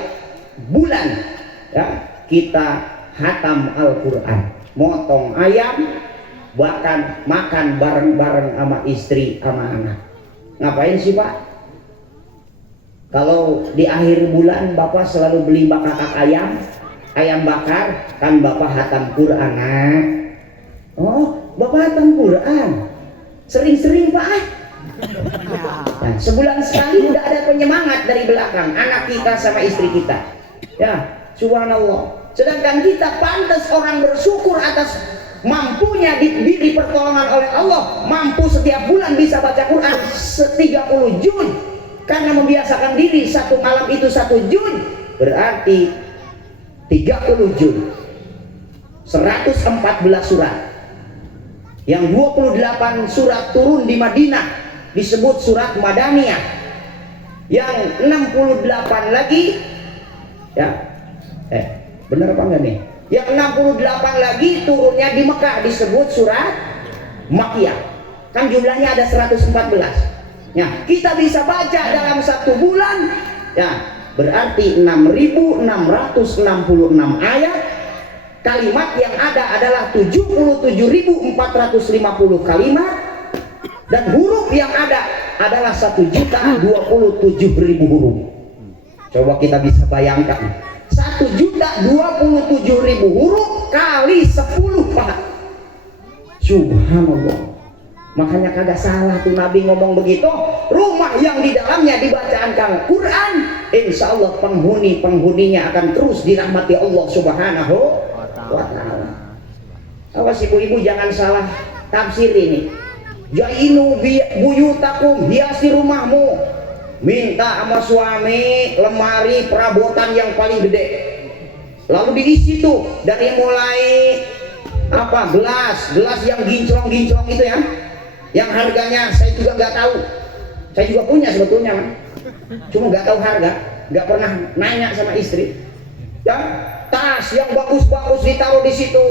bulan ya, kita hatam Al-Quran, motong ayam, bahkan makan bareng-bareng sama istri sama anak. Ngapain sih Pak? Kalau di akhir bulan Bapak selalu beli bakak ayam bakar, kan Bapak hatam Quran. Oh, Bapak hatam Quran sering-sering Pak. Nah, sebulan sekali udah ada penyemangat dari belakang anak kita sama istri kita, ya subhanallah. Sedangkan kita pantas orang bersyukur atas mampunya diberi pertolongan oleh Allah, mampu setiap bulan bisa baca Quran 30 juz. Karena membiasakan diri 1 malam itu 1 juz, berarti 30 juz, 114 surat. Yang 28 surat turun di Madinah disebut surat Madaniyah. Yang 68 lagi, ya, benar apa enggak nih? Yang 68 lagi turunnya di Mekah disebut surat Makkiyah. Kan jumlahnya ada 114. Ya, kita bisa baca dalam 1 bulan, ya, berarti 6.666 ayat. Kalimat yang ada adalah 77.450 kalimat, dan huruf yang ada adalah 1.027.000 huruf. Coba kita bisa bayangkan 1.027.000 huruf kali 10 Pak. Subhanallah. Makanya kagak salah tuh Nabi ngomong begitu, rumah yang di dalamnya dibacaan Al-Quran, insya Allah penghuninya akan terus dirahmati Allah Subhanahu wa ta'ala. Awas ibu-ibu jangan salah tafsir ini. Jainu buyutakum, hiasi rumahmu, minta sama suami lemari perabotan yang paling gede, lalu diisi tuh dari mulai apa, gelas yang ginclong itu ya, yang harganya saya juga nggak tahu. Saya juga punya sebetulnya, cuma nggak tahu harga, nggak pernah nanya sama istri. Ya, tas yang bagus-bagus ditaruh di situ,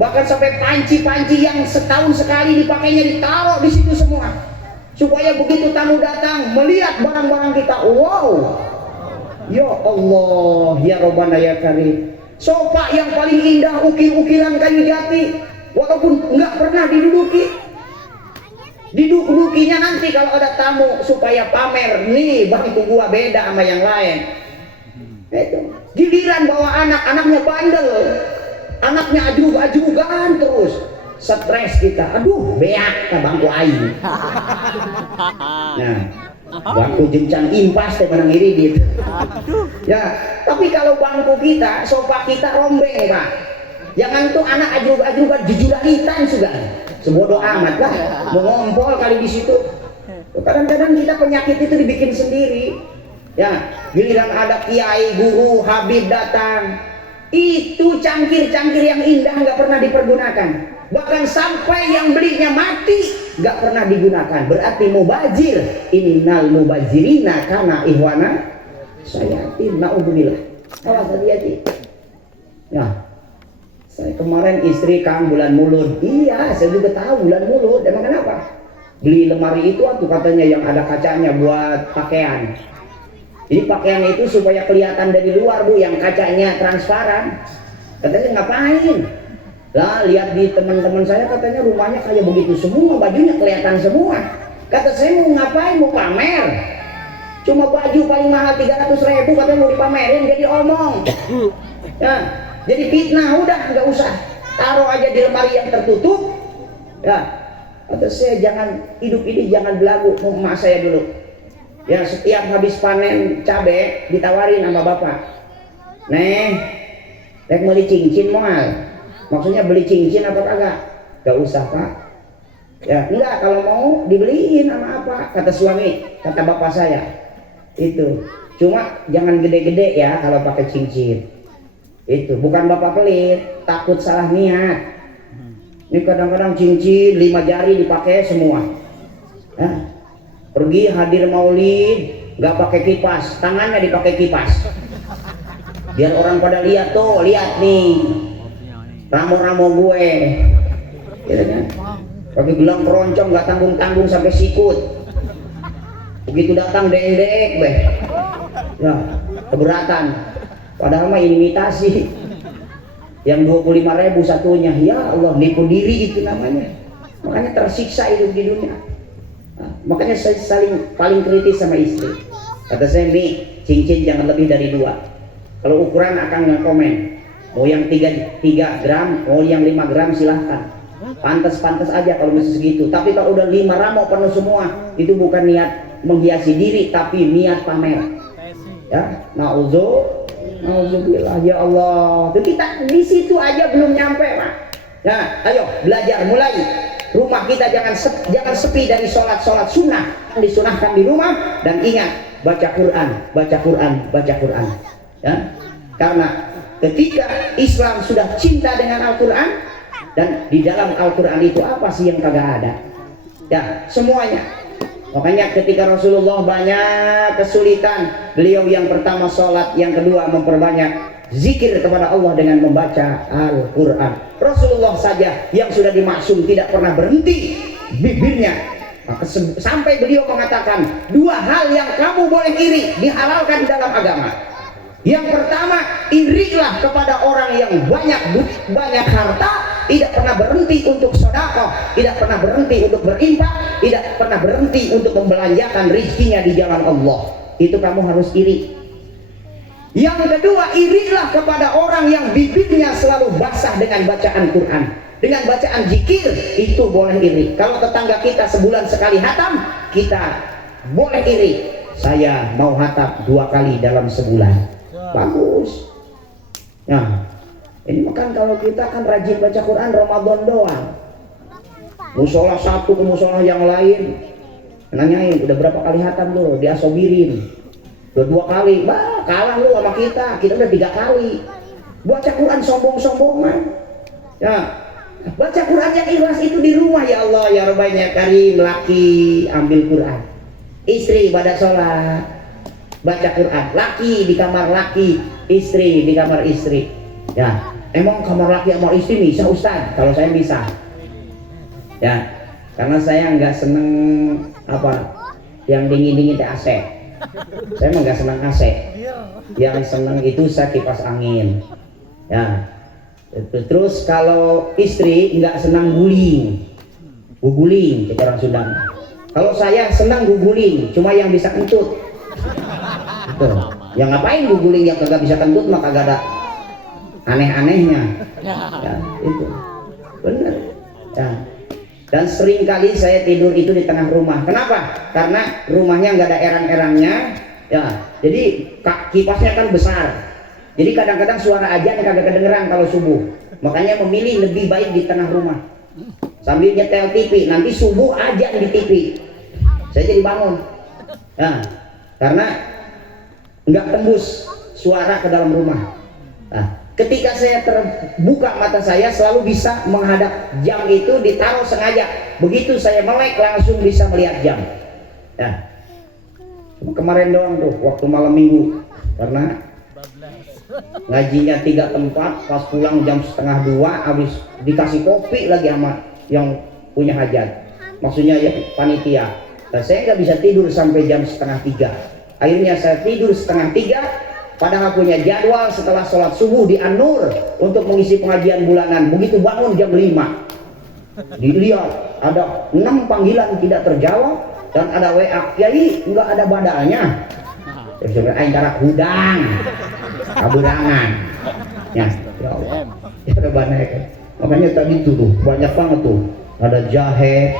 bahkan sampai panci-panci yang setahun sekali dipakainya ditaruh di situ semua, supaya begitu tamu datang melihat barang-barang kita, wow, ya Allah, ya Rabbana ya Karim. Sofa yang paling indah, ukir-ukiran kayu jati, walaupun nggak pernah didudukinya nanti kalau ada tamu supaya pamer, nih bangku gua beda sama yang lain. Itu giliran bawa anaknya bandel, anaknya ajug-ajugan terus, stres kita, aduh beak ke bangku aing. Nah, bangku jencang impas teh menang iridit. Ya, tapi kalau bangku kita, sofa kita rombeng Pak. Jangan tuh anak ajrug-ajrugan jujuranitan sudah. Sebodoh amat lah, mau ngompol kali di situ. Kadang-kadang kita penyakit itu dibikin sendiri. Ya, giliran ada kiai, guru, habib datang, itu cangkir-cangkir yang indah nggak pernah dipergunakan. Bahkan sampai yang belinya mati nggak pernah digunakan. Berarti mubazir. Innal mubazirina kana ihwana sayatin. Naudzubillah. Awas hati-hati. Ya, saya kemarin istri Kang bulan mulut. Iya, saya juga tahu bulan mulut. Emang kenapa? Beli lemari itu tuh katanya yang ada kacanya buat pakaian. Jadi pakaian itu supaya kelihatan dari luar Bu, yang kacanya transparan. Katanya ngapain? Lah lihat di teman-teman saya katanya rumahnya kayak begitu semua, bajunya kelihatan semua. Kata saya mau ngapain? Mau pamer. Cuma baju paling mahal 300.000 katanya mau dipamerin, jadi omong. Ya, jadi fitnah, udah nggak usah. Taruh aja di lemari yang tertutup. Ya, kata saya jangan hidup ini jangan belagu. Emak saya dulu. Ya setiap habis panen cabe ditawarin sama bapak. Neh, rek beli cincin moal. Maksudnya beli cincin apa kagak? Gak usah Pak. Ya enggak, kalau mau dibeliin sama apa? Kata suami, kata bapak saya. Itu. Cuma jangan gede-gede ya kalau pakai cincin. Itu bukan bapak pelit, takut salah niat. Ini kadang-kadang cincin 5 jari dipakai semua. Ya. Pergi hadir maulid nggak pakai kipas, tangannya dipakai kipas. Biar orang pada lihat tuh, lihat nih ramo-ramo gue, gitu kan? Pakai gelang keroncong nggak tanggung-tanggung sampai sikut. Begitu datang dendek, beh, ya keberatan. Padahal mah imitasi. Yang 25.000 satunya, ya Allah, nipu diri itu namanya. Makanya tersiksa hidup di dunia. Nah, makanya saya paling kritis sama istri. Kata saya nih, cincin jangan lebih dari 2. Kalau ukuran akan nge-komen. Mau yang 3 gram, mau yang 5 gram silahkan. Pantas-pantas aja kalau masih segitu. Tapi kalau udah 5 ramo penuh semua, itu bukan niat menghiasi diri, tapi niat pamer. Ya, nauzubillah ya Allah. Itu kita di situ aja belum nyampe, Pak. Nah, ayo belajar mulai. Rumah kita jangan sepi dari sholat sunnah. Disunahkan di rumah, dan ingat baca Quran. Ya, karena ketika Islam sudah cinta dengan Al-Quran, dan di dalam Al-Quran itu apa sih yang kagak ada? Ya, semuanya. Makanya ketika Rasulullah banyak kesulitan, beliau yang pertama sholat, yang kedua memperbanyak zikir kepada Allah dengan membaca Al-Quran. Rasulullah saja yang sudah dimaksum tidak pernah berhenti bibirnya, sampai beliau mengatakan 2 hal yang kamu boleh iri dihalalkan dalam agama. Yang pertama, irilah kepada orang yang banyak harta, tidak pernah berhenti untuk sedekah, tidak pernah berhenti untuk berinfak, tidak pernah berhenti untuk membelanjakan rezekinya di jalan Allah. Itu kamu harus iri. Yang kedua, irilah kepada orang yang bibirnya selalu basah dengan bacaan Quran, dengan bacaan zikir. Itu boleh iri. Kalau tetangga kita sebulan sekali hatam, kita boleh iri. Saya mau hatam 2 kali dalam sebulan. Bagus. Nah, ini makan kalau kita kan rajin baca Quran Ramadan doang. Musola satu ke musola yang lain, nanyain udah berapa kali hatam lo, diasobirin. 2 kali, bah kalah lu sama kita udah 3 kali. Baca Quran sombong-sombongan. Ya, baca Quran yang ikhlas itu di rumah. Ya Allah ya Rabbana Karim, laki ambil Quran, istri pada sholat baca Quran, laki di kamar laki, istri di kamar istri. Ya, emang kamar laki sama istri bisa Ustaz? Kalau saya bisa. Ya, karena saya nggak seneng apa yang dingin-dingin teh AC. Saya emang nggak seneng AC. Yang seneng itu saya kipas angin. Ya, terus kalau istri nggak senang guling, guguling kita orang Sunda. Kalau saya senang guguling, cuma yang bisa kentut. Tuh, yang ngapain guguling yang kagak bisa kentut mah kagak ada aneh-anehnya. Ya, itu bener. Ya. Dan sering kali saya tidur itu di tengah rumah. Kenapa? Karena rumahnya nggak ada erang-erangnya. Ya, jadi kipasnya kan besar. Jadi kadang-kadang suara azan kagak kedengeran kalau subuh. Makanya memilih lebih baik di tengah rumah. Sambil nyetel TV, nanti subuh azan di TV. Saya jadi bangun. Ya, karena nggak tembus suara ke dalam rumah. Nah, ketika saya terbuka mata saya selalu bisa menghadap jam itu ditaruh sengaja. Begitu saya melek langsung bisa melihat jam. Ya. Kemarin doang tuh waktu malam minggu karena ngajinya 3 tempat, pas pulang jam 1:30 habis dikasih kopi lagi sama yang punya hajat. Maksudnya ya panitia. Nah, saya nggak bisa tidur sampai jam 2:30. Akhirnya saya tidur 2:30. Padahal punya jadwal setelah sholat subuh di An-Nur untuk mengisi pengajian bulanan. Begitu bangun jam 5 dilihat ada 6 panggilan tidak terjawab dan ada WA, Kiai nggak ada badalnya. Terus saya bilang, darah hudang kaburangan ya Allah ya ada banyak kan. Makanya tadi tuh banyak banget tuh, ada jahe,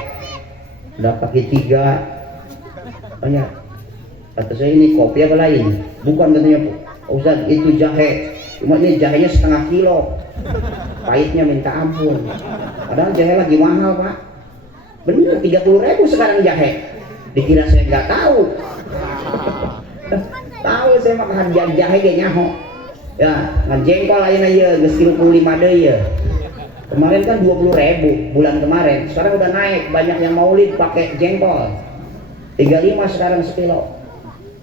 ada pakai 3 banyak. Kata saya ini kopi apa lain? Bukan, katanya Ustaz itu jahe, cuma ini jahenya 1/2 kilo, pahitnya minta ampun. Padahal jahe lagi mahal Pak, bener 30.000 sekarang jahe. Dikira saya nggak tahu. Tahu saya makan jahe ge nyaho. Ya, ngajengkol lain aja geus 35 deui ya. Kemarin kan 20.000 bulan kemarin, sekarang udah naik, banyak yang maulid pakai jengkol. 35 sekarang sekilo.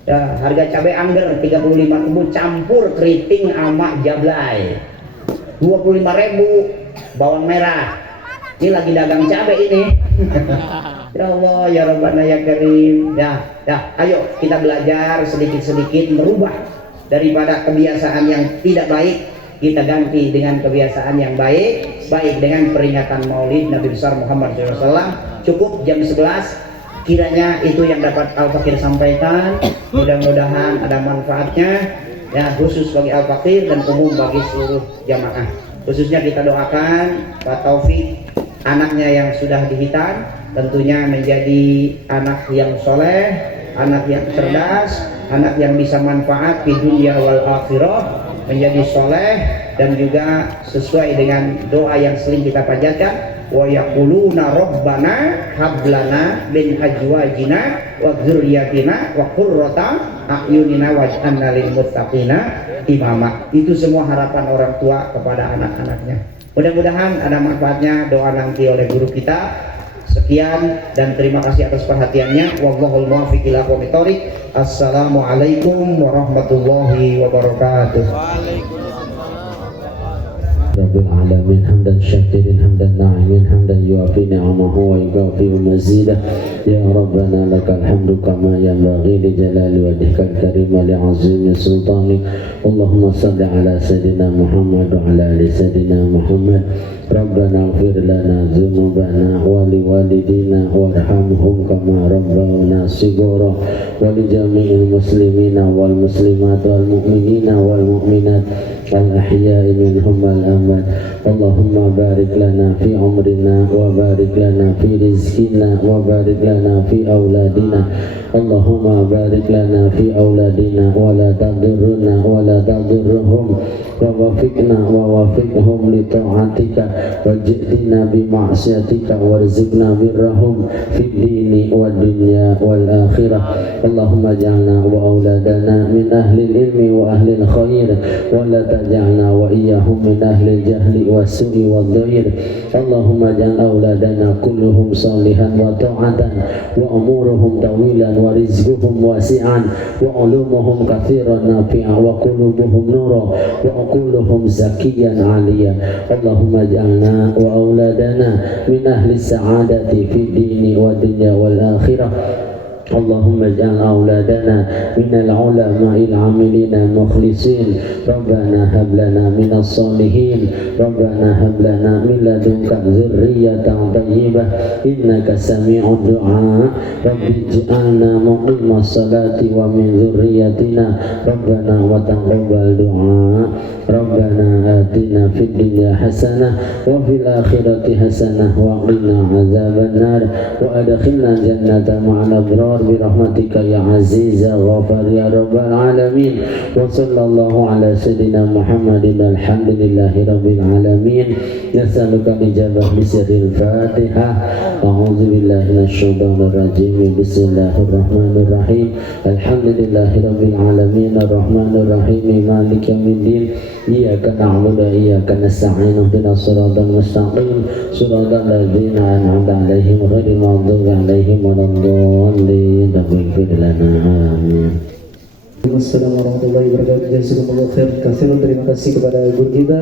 Ya, harga cabai angger 35.000 campur keriting sama jablay. 25.000 bawang merah. Ini lagi dagang cabai ini. Ya Allah ya Rabbana ya Karim. Ya, ayo kita belajar sedikit-sedikit merubah daripada kebiasaan yang tidak baik, kita ganti dengan kebiasaan yang baik, baik dengan peringatan Maulid Nabi besar Muhammad SAW. Cukup jam 11. Kiranya itu yang dapat Al-Fakir sampaikan. Mudah-mudahan ada manfaatnya ya, khusus bagi Al-Fakir dan umum bagi seluruh jamaah. Khususnya kita doakan Pak Taufik, anaknya yang sudah dihitan tentunya menjadi anak yang soleh, anak yang cerdas, anak yang bisa manfaat di dunia wal akhirah, menjadi soleh dan juga sesuai dengan doa yang sering kita panjatkan, wa yaquluna rabbana hablana min azwajina wa dzurriyyatina wa qurrata a'yunina waj'alna lil muttaqina imama. Itu semua harapan orang tua kepada anak-anaknya. Mudah-mudahan ada manfaatnya doa nanti oleh guru kita. Sekian dan terima kasih atas perhatiannya. Wallahul muwaffiq ila aqwamit thoriq. Assalamualaikum warahmatullahi wabarakatuh. Rabbil alamin hamdan syakirin hamdan na'imin hamdan yuafi ni'amahu wa yukafi mazidah. Ya Rabbana lakal hamdu kama yanbaghi li jalali wajhikal karim wa li'azimi sultanik. Allahumma salli ala sayyidina Muhammad wa ala ali sayyidina Muhammad. Rabbana ighfir lana dzunubana wa liwalidina warhamhum kama rabbawna shighara wa li jami'il muslimina wal muslimat wal mu'minina wal mu'minat al ahya'i minhum wal amwat. Allahumma barik lana fi umrina wa barik lana fi rizqina wa barik lana fi auladina. Allahumma barik lana fi auladina wa la tadurruna wa la tadurruhum wa wafiqna wa wafiqhum li ta'atika waj'alna bi ma'siyatika warzuqna birrahum fid dini wad dunya wal akhirah. Allahumma ja'alna wa auladana min ahli ilmi wa ahli khair wa la taj'alna wa iyyahum min ahli jahli was-su'i wad-dhair. Allahumma ja'al auladana kulluhum salihan wa ta'atan wa umuruhum tawilan wa rizquhum wasi'an wa ulumuhum katsiran nafi'a wa qulubuhum nura wa aquluhum zakiyan 'aliya. Allahumma ja'alna wa auladana min ahli sa'adati fid dini wa dunya wal akhirah. اللهم اجعل أولادنا من العلماء العاملين المخلصين ربنا هب لنا من الصالحين ربنا هب لنا من لدنك ذرية طيبة إنك سميع الدعاء رب اجعلنا مقيم الصلاة ومن ذريتنا ربنا وتقبل دعاء ربنا آتنا في الدنيا حسنة وفي الآخرة حسنة وقنا عذاب النار وأدخلنا الجنة مع الأبرار برحمتك يا عزيز يا غفار يا رب العالمين وصلى الله على سيدنا محمد الحمد لله رب العالمين نسألك الإجابة بسر الفاتحة أعوذ بالله من الشيطان الرجيم بسم الله الرحمن الرحيم الحمد لله رب العالمين الرحمن الرحيم مالك يوم الدين إياك نعبد وإياك نستعين اهدنا الصراط المستقيم صراط الذين أنعمت عليهم غير المغضوب عليهم ولا الضالين اغفر لنا آمين. Assalamualaikum warahmatullahi wabarakatuh. Jazakumullah khair katsiran. Terima kasih kepada guru kita,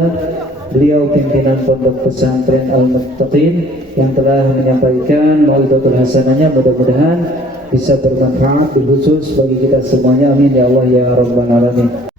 beliau pimpinan Pondok Pesantren Al-Muttaqin yang telah menyampaikan mau'izatul hasanahnya, mudah-mudahan bisa bermanfaat khusus bagi kita semuanya. Amin ya Allah ya rabbal alamin.